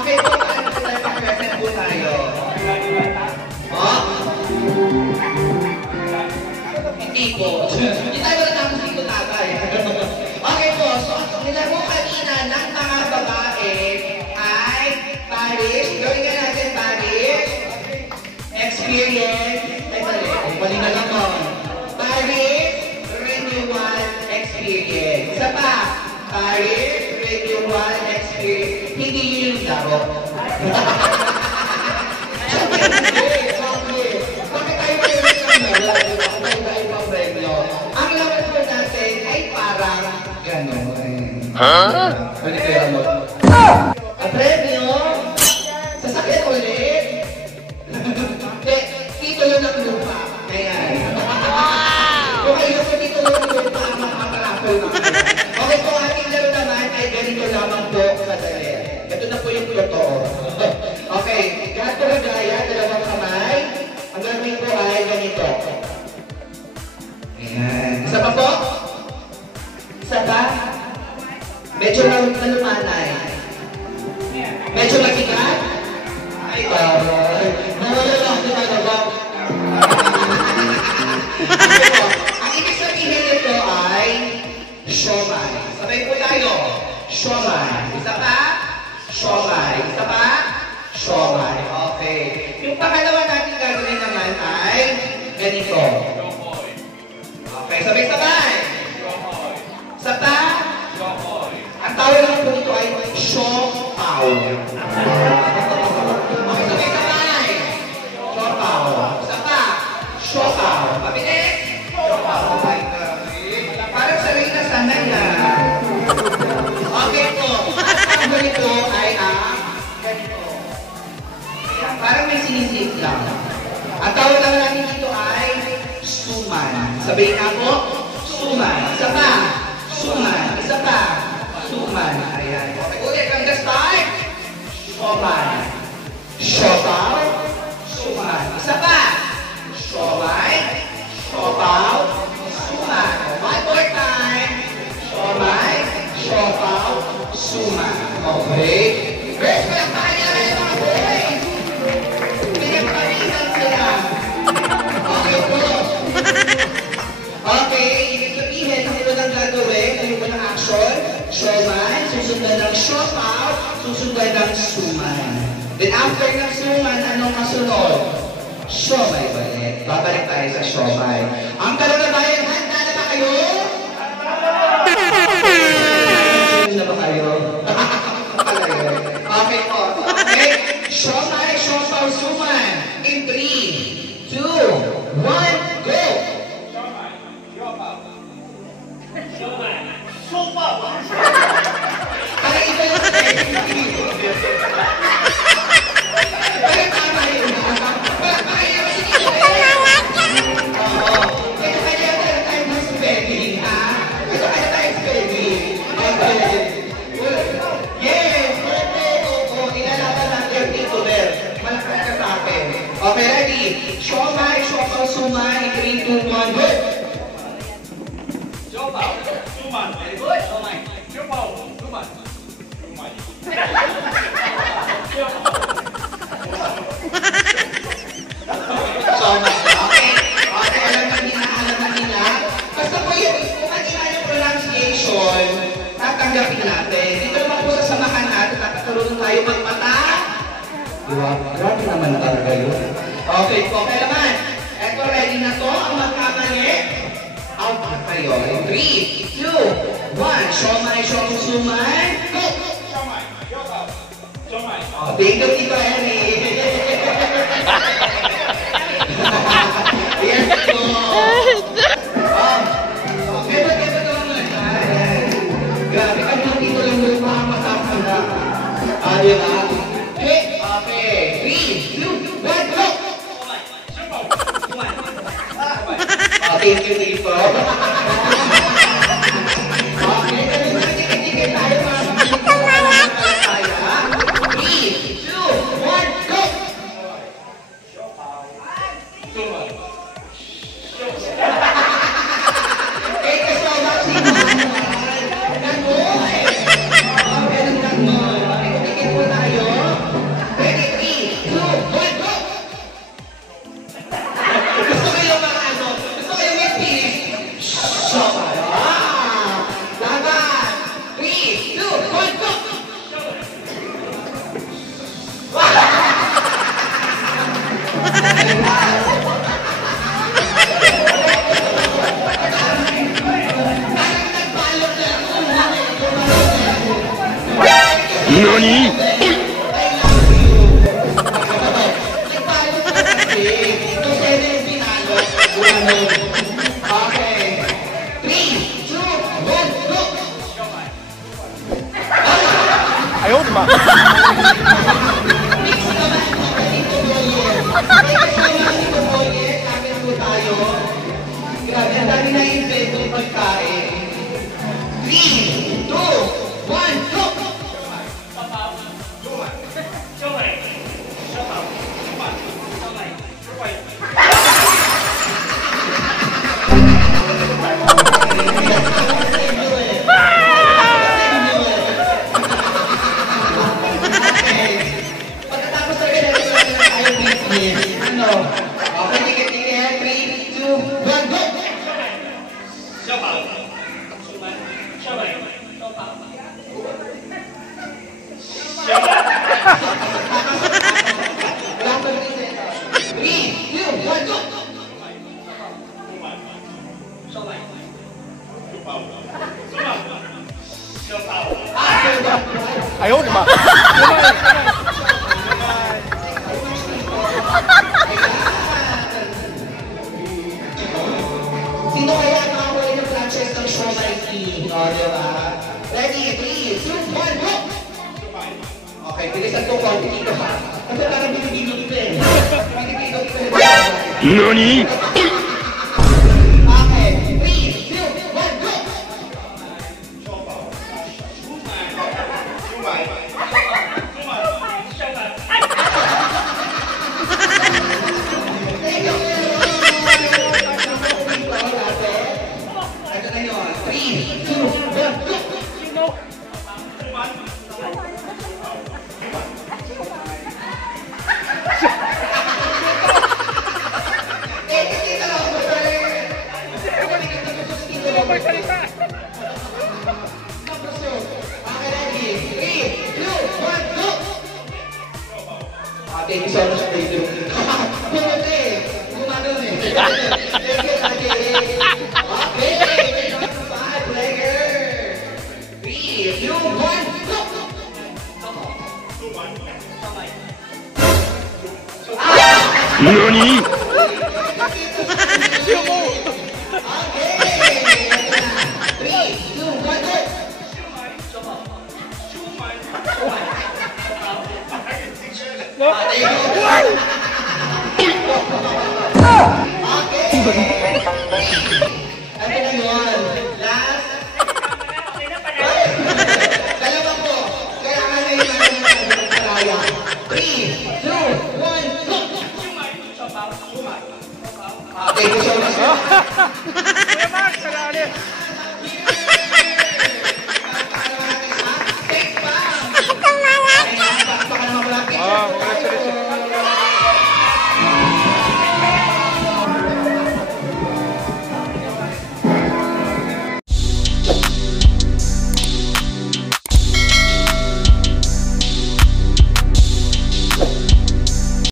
Okay po, present po tayo. Oh? Hindi po. Hindi tayo natapos dito tatay. Okay po, so nilaro kanina ng mga babae ay Paris. Gawin nga natin Paris. Experience. Ay, mali na lang mo. Paris, renewal, experience. Isa pa. Paris, renewal, experience. Hindi yun yung laro. Bakit tayo kayo ng premyo? Ang laman po natin ay parang gano'n. Ha? Pwede kaya mo. Ang premyo, sasakyan ulit. Titulo ng lupa. Ayan. Kung kayo po titulo ng lupa, makakarapol na. Okay po, ating laro naman ay ganito lamang po kadali. Ito na po yung totoo. Okay, gato na gaya, dalawang kamay. Ang gagawin ko ay ganito. Ayan. Isa pa po? Isa pa? Medyo nalumanay. Medyo makikat? Ay, nawala lang ito na ba? Ang ibig sabihin nito ay siomay. Sabay po tayo. Siomay. Isa pa? Siomay. Isa pa? Siomay. Okay. Yung pangalawa natin gagawin naman ay ganito. Okay, sabay-sabay. Isa pa? Ang tawag lang po nito ay siopaw. Okay, sabay-sabay. Siopaw. Isa pa? Siopaw. Mabilis? Siopaw. Parang sanay na sanay na. Okay po. Ang ganito ay ganito. Parang may sinisip lang. Ang tawag lang natin dito ay suman. Sabihin nga po, suman. Isa pa. Suman. Isa pa. Suman. Ayan. Okay, ulit. From the start. Suman. Siopaw. Suman. Isa pa. Siomay. Siopaw. Suman. One more time. Siomay. Siopaw. Suman. Okay. First, walang pakanyari ng mga boys. Pinagpalitan sila. Okay po. Okay, ibig sabihin, ang ito ng gagawin, ang ito ng action, siomay, susundan ng siopaw, susundan ng suman. Then after ng suman, anong kasunod? Siomay balik. Babalik tayo sa siomay. Ang tanong na bayan, handa na ba kayo? Handa na ba kayo? Okay po. Okay? Siomay, siopaw, suman. In 3, 2, 1, go! Parang iba yung parang tama yun. Parang kaya tayo ng spelling, ha? Ito kaya tayo spelling. Okay. Yes! Oo. Ilalaban natin dito, Bel. Malakas ka sa akin. Okay, ready? Siomay, siopaw, suman. In 3, 2, 1, go! Siopaw, suman. Very good. Siomay. Siopaw, suman. Sumay. Siomay. Okay. Okay, alam na nila. Basta po yun, kung kanina yung pronunciation, tatanggapin natin. Dito naman po sa samahan natin, tatakaroon tayo magmata. Diba? Grabe naman talaga yun. Okay po, kaya naman. Eto, ready na to. Ang magkamali, out na kayo. In 3, 2, 1. Siomay, siopaw, suman. Go! Siomay. Siopaw. Siomay. Bingo, Tito Henry. Yes po. Ganda naman na. Grabe, kami ng Tito lang doon makamatapang na. Diba? Okay. 3, 2, 1, go! Siomay. Siopaw. Suman. Thank you, Tito. Okay, kami magiging tayo mga kapatid. 3, 2, 1, go! Suman. Thank you so much, Tito. Nanoy! Okay, nanoy. Tingin po tayo. NANI? I love you. Nagpalo ko kasi. Ito siya na yung pinalo. Okay. 3, 2, 1, go! Ayaw, di ba? Mix naman po kasi tuloyin. May kasama si tuloyin. Kamin po tayo. Grabe, ang dami na yung invento pagkain. 3, 2, 1, go! Pagkatapos na pinag-iwan na tayo business. Ano? Okay, tingin-tingin. 3, 2, 1, go! Wala pa rin ito. 3, 2, 1, go! Ayaw, di ba? Sino kaya makakuli ng franchise ng Shomai King? O, diba? Ready? 3, 2, 1, go! Okay, bilisan ko konti dito ha. Kasi parang binibigil dito eh. Binibigil dito eh. NANI? Okay, 3, 2, 1, go! Thank you. Ito na yun. 3, 2, 1, go! Eh, hindi ka lang ako dali. Hindi mo magsalita. Okay, ready? 3, 2, 1, go! Thank you so much, Pedro. Pumunti eh. Gumagano eh. Thank you, Ate. Okay, five, player. 3, 2, 1, go! NANI? Ano na yun? Last? Dalawa po. Kailangan na yung karaya. 3, 2, 1, go! Okay, gusto mo siya. Kuya Max, kalali.